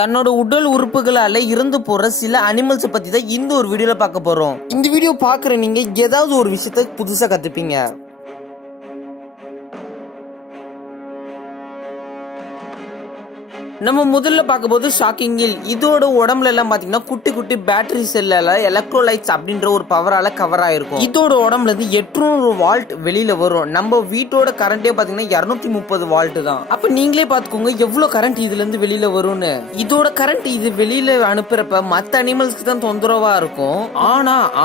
தன்னோட உடல் உறுப்புகளால இறந்து போற சில அனிமல்ஸ் பத்தி தான் இந்த ஒரு வீடியோல பார்க்க போறோம். இந்த வீடியோ பாக்குற நீங்க ஏதாவது ஒரு விஷயத்த புதுசா கத்துப்பீங்க. நம்ம முதல்ல பார்க்கும்போது ஷாக்கிங் ஹில். இதோட உடம்புல எல்லாம் பாத்தீங்கன்னா குட்டி குட்டி பேட்டரி செல்ல எலக்ட்ரோலைட்ஸ் அப்படின்ற ஒரு பவரால கவர் ஆயிருக்கும். இதோட உடம்புல இருந்து 800 வால்ட் வெளியில வரும். நம்ம வீட்டோட கரண்டே பாத்தீங்கன்னா 230 வால்ட் தான். அப்ப நீங்களே பாத்துக்கோங்க எவ்வளவு கரண்ட் இதுல இருந்து வெளியில வரும்னு. இதோட கரண்ட் இது வெளியில அனுப்புறப்ப மத்த அனிமல்ஸ்க்கு தான் தொந்தரவா இருக்கும்.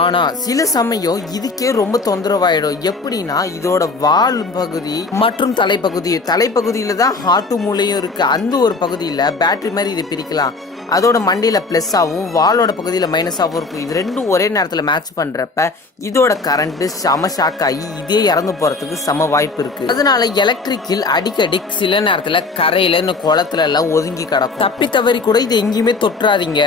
ஆனா சில சமயம் இதுக்கே ரொம்ப தொந்தரவாயிடும். எப்படின்னா இதோட வால் பகுதி மற்றும் தலைப்பகுதியில தான் ஹார்ட் மூளையும் இருக்கு. அந்த ஒரு பகுதி பேட்டரி மாதிரி இது பிரிக்கலாம். அதோட மண்டையில பிளஸ் ஆகும், வாலோட பகுதியில மைனஸ் ஆகும் இருக்கும். இது ரெண்டும் ஒரே நேரத்துல மேட்ச் பண்றப்ப இதோட கரண்ட் செம ஷாக் ஆகி இதே இறந்து போறதுக்கு சம வாய்ப்பு இருக்கு. அதனால எலக்ட்ரிக்கில் அடிக்கடி சில நேரத்துல கரையில இந்த குளத்துல எல்லாம் ஒதுங்கி கிடக்கும். தப்பி தவறி கூட இது எங்கேயுமே தொற்றாதீங்க.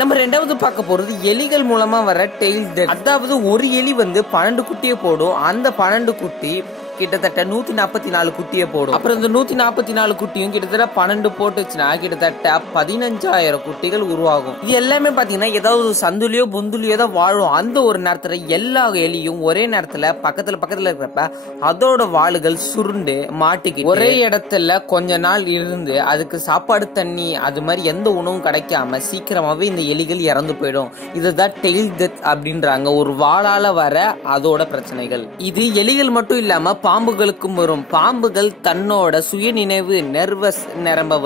நம்ம ரெண்டாவது பார்க்க போறது எலிகள் மூலமா வர டெய்ல் டெத். அதாவது ஒரு எலி 12 குட்டியை போடும். அந்த 12 குட்டி கிட்டத்தட்ட 144 குட்டியை போடும். அப்புறம் இந்த 144 குட்டியும் கிட்டத்தட்ட 12 போட்டுச்சுன்னா கிட்டத்தட்ட 15,000 குட்டிகள் உருவாகும். இது எல்லாமே பாத்தீங்கன்னா ஏதாவது சந்துலியோ புந்துலியோ தான் வாழும். அந்த ஒரு நேரத்துல எல்லா எலியும் ஒரே நேரத்துல பக்கத்துல இருக்கிறப்ப அதோட வாளுகள் சுருண்டு மாட்டிக்கு ஒரே இடத்துல கொஞ்ச நாள் இருந்து அதுக்கு சாப்பாடு தண்ணி அது மாதிரி எந்த உணவும் கிடைக்காம சீக்கிரமாவே இந்த எலிகள் இறந்து போயிடும். இதுதான் டெய்ல் டெத் அப்படின்றாங்க. ஒரு வாளால வர அதோட பிரச்சனைகள். இது எலிகள் மட்டும் இல்லாம பாம்புகளுக்கும் வரும். பாம்புகள் தன்னோட சுயநினைவு நர்வஸ் நரம்ப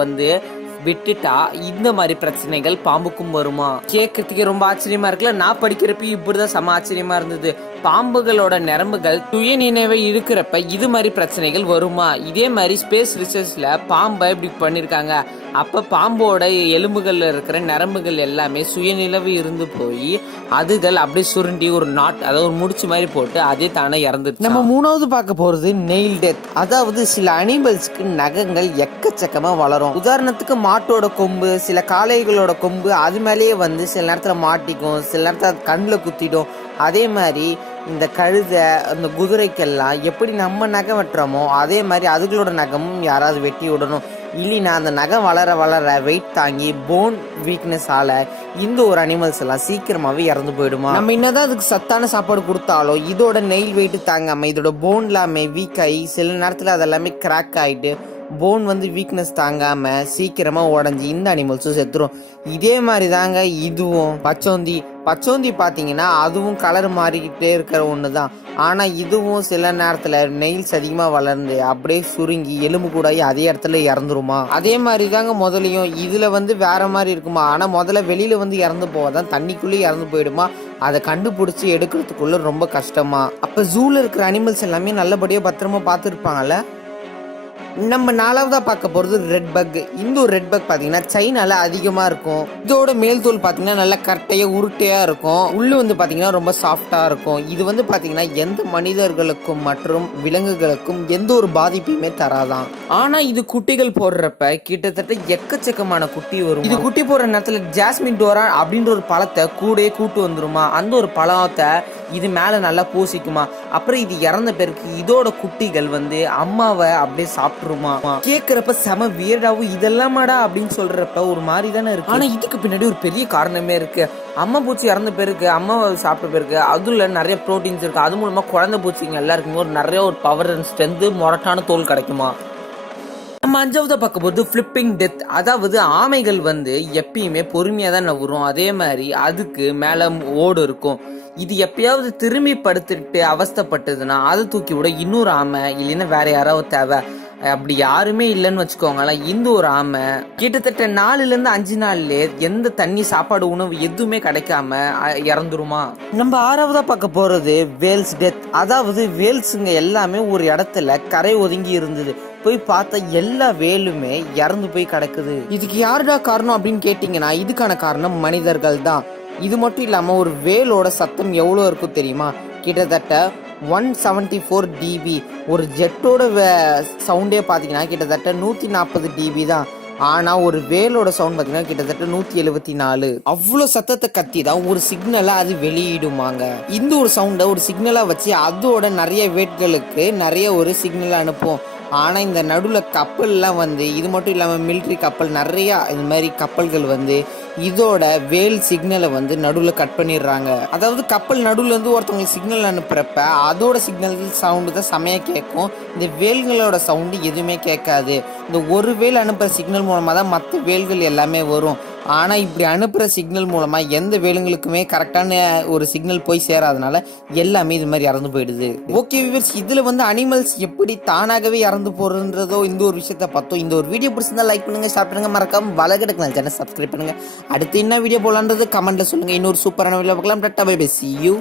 விட்டுட்டா இந்த மாதிரி பிரச்சனைகள் பாம்புக்கும் வருமா? கேட்கறதுக்கு ரொம்ப ஆச்சரியமா இருக்குல்ல. நான் படிக்கிறப்ப இப்படிதான் சம ஆச்சரியமா இருந்தது. பாம்புகளோட நரம்புகள் சுய நினைவை இருக்கிறப்ப இது மாதிரி பிரச்சனைகள் வருமா? இதே மாதிரி ஸ்பேஸ் ரிசர்ச்ல பாம்பை இப்படி பண்ணிருக்காங்க. அப்ப பாம்போட எலும்புகள்ல இருக்கிற நரம்புகள் எல்லாமே சுயநிலவு இருந்து போய் அதுகள் அப்படியே சுருண்டி ஒரு அதாவது ஒரு முடிச்சு மாதிரி போட்டு அதே தானே இறந்துச்சு. நம்ம மூணாவது பார்க்க போறது நெயில் டெத். அதாவது சில அனிமல்ஸ்க்கு நகங்கள் எக்கச்சக்கமா வளரும். உதாரணத்துக்கு மாட்டோட கொம்பு, சில காளைகளோட கொம்பு அது மேலேயே சில நேரத்துல மாட்டிக்கும், சில நேரத்துல கண்ணில் குத்திடும். அதே மாதிரி இந்த கழுதை அந்த குதிரைக்கெல்லாம் எப்படி நம்ம நகம் வெட்டுறோமோ அதே மாதிரி அதுகளோட நகமும் யாராவது வெட்டி விடணும். இல்லைன்னா அந்த நகம் வளர வெயிட் தாங்கி போன் வீக்னஸ் ஆல இந்த ஒரு அனிமல்ஸ் எல்லாம் சீக்கிரமாவே இறந்து போயிடுமா. நம்ம என்னதான் அதுக்கு சத்தான சாப்பாடு கொடுத்தாலும் இதோட நெயில் வெயிட் தாங்காம இதோட போன் எல்லாமே வீக் ஆகி சில நேரத்துல அதெல்லாமே கிராக் ஆயிட்டு போன் வீக்னஸ் தாங்காம சீக்கிரமா உடஞ்சி இந்த அனிமல்ஸும் செத்துரும். இதே மாதிரி தாங்க இதுவும். பச்சோந்தி பாத்தீங்கன்னா அதுவும் கலர் மாறிக்கிட்டே இருக்கிற ஒண்ணுதான். ஆனா இதுவும் சில நேரத்துல நெயில்ஸ் அதிகமா வளர்ந்து அப்படியே சுருங்கி எலும்பு கூட அதே இடத்துல இறந்துருமா. அதே மாதிரி தாங்க முதலையும். இதுல வேற மாதிரி இருக்குமா. ஆனா முதல்ல வெளியில இறந்து போவாதான், தண்ணிக்குள்ளேயே இறந்து போயிடுமா. அதை கண்டுபிடிச்சி எடுக்கிறதுக்குள்ள ரொம்ப கஷ்டமா. அப்ப ஜூல இருக்கிற அனிமல்ஸ் எல்லாமே நல்லபடியா பத்திரமா பார்த்துருப்பாங்கல்ல. நம்ம நாலாவதா பார்க்க போறது ரெட் பக். இந்த ஒரு ரெட் பக் பாத்தீங்கன்னா சைனால அதிகமா இருக்கும். இதோட மேல் தோல் பாத்தீங்கன்னா நல்லா கட்டையா உருட்டையா இருக்கும். உள்ளு பாத்தீங்கன்னா ரொம்ப சாஃப்டா இருக்கும். இது பாத்தீங்கன்னா எந்த மனிதர்களுக்கும் மற்றும் விலங்குகளுக்கும் எந்த ஒரு பாதிப்பையுமே தராதான். ஆனா இது குட்டிகள் போடுறப்ப கிட்டத்தட்ட எக்கச்சக்கமான குட்டி வரும். இது குட்டி போடுற நேரத்துல ஜாஸ்மின் டோரா அப்படின்ற ஒரு பழத்தை கூட்டு வந்துருமா. அந்த ஒரு பழத்தை இது மேல நல்லா பூசிக்குமா. அப்புறம் இது இறந்த பிறகு இதோட குட்டிகள் அம்மாவை அப்படியே சாப்பிட்டுருமா. கேக்குறப்ப செம வியர்டாவும் இதெல்லாமாடா அப்படின்னு சொல்றப்ப ஒரு மாதிரி தானே இருக்கு. ஆனா இதுக்கு பின்னாடி ஒரு பெரிய காரணமே இருக்கு. அம்மா பூச்சி இறந்த பிறகு அம்மாவை சாப்பிட்ட பிறகு அதுல நிறைய ப்ரோட்டீன்ஸ் இருக்கு. அது மூலமா குழந்தை பூச்சிங்க எல்லாருக்குமே நிறைய ஒரு பவர் அண்ட் ஸ்ட்ரென்த் மொரட்டான தோல் கிடைக்குமா. நம்ம அஞ்சாவது பார்க்க போது ஃபிளிப்பிங் டெத். அதாவது ஆமைகள் எப்பயுமே பொறுமையா தான் நவரும். அதே மாதிரி அதுக்கு மேல ஓடு இருக்கும். இது எப்பயாவது திரும்பி படுத்துட்டு அவஸ்தப்பட்டதுன்னா அதை தூக்கி விட இன்னொரு ஆமை இல்லைன்னா வேற யாராவது தேவை. அப்படி யாருமே இல்லைன்னு வச்சுக்கோங்களேன். இந்த ஒரு ஆமை கிட்டத்தட்ட 4-5 நாள்ல எந்த தண்ணி சாப்பாடு உணவு எதுவுமே கிடைக்காம இறந்துருமா. நம்ம ஆறாவதா பார்க்க போறது வேல்ஸ் டெத். அதாவது வேல்ஸுங்க எல்லாமே ஒரு இடத்துல கரை ஒதுங்கி இருந்தது. போய் பார்த்தா எல்லா வேலுமே இறந்து போய் கிடக்குது. இதுக்கு யாருடா காரணம் அப்படின்னு கேட்டீங்கன்னா இதுக்கான காரணம் மனிதர்கள் தான். இது மட்டும் இல்லாம ஒரு வேலோட சத்தம் எவ்வளவு இருக்கும் தெரியுமா? கிட்டத்தட்ட 174 dB. ஒரு ஜெட்டோட சவுண்டே பாத்தீங்கன்னா கிட்டத்தட்ட 140 dB தான். ஆனா ஒரு வேலோட சவுண்ட் பாத்தீங்கன்னா கிட்டத்தட்ட 174. அவ்வளவு சத்தத்தை கத்தி தான் ஒரு சிக்னலா அது வெளியிடுமாங்க. இந்த ஒரு சவுண்டை ஒரு சிக்னலா வச்சு அதோட நிறைய வேட்களுக்கு நிறைய ஒரு சிக்னல் அனுப்பும். ஆனால் இந்த நடுவில் கப்பல்லாம் வந்து இது மட்டும் இல்லாமல் மிலிட்ரி கப்பல் நிறையா இது மாதிரி கப்பல்கள் வந்து இதோட வேல் சிக்னலை வந்து நடுவில் கட் பண்ணிடுறாங்க. அதாவது கப்பல் நடுவில் வந்து ஒருத்தவங்களுக்கு சிக்னல் அனுப்புகிறப்ப அதோட சிக்னல் சவுண்டு தான் செமையாக கேட்கும். இந்த வேல்களோட சவுண்டு எதுவுமே கேட்காது. இந்த ஒரு வேல் அனுப்புகிற சிக்னல் மூலமாக தான் மற்ற வேல்கள் எல்லாமே வரும். ஆனால் இப்படி அனுப்புகிற சிக்னல் மூலமாக எந்த வேலுங்களுக்குமே கரெக்டான ஒரு சிக்னல் போய் சேராதனால எல்லாமே இது மாதிரி இறந்து போயிடுது. ஓகே வியூவர்ஸ், இதில் வந்து அனிமல்ஸ் எப்படி தானாகவே இறந்து போகிறன்றதோ இந்த ஒரு விஷயத்த பார்த்தோம். இந்த ஒரு வீடியோ பிடிச்சிருந்தா லைக் பண்ணுங்கள், ஷேர் பண்ணுங்கள், மறக்காம வலகெடுக்கலாம் சேனல் சப்ஸ்கிரைப் பண்ணுங்கள். அடுத்து என்ன வீடியோ போலான்றது கமெண்ட்டில் சொல்லுங்கள். இன்னொரு சூப்பரான வீடியோ பார்க்கலாம். Tata bye bye, see you.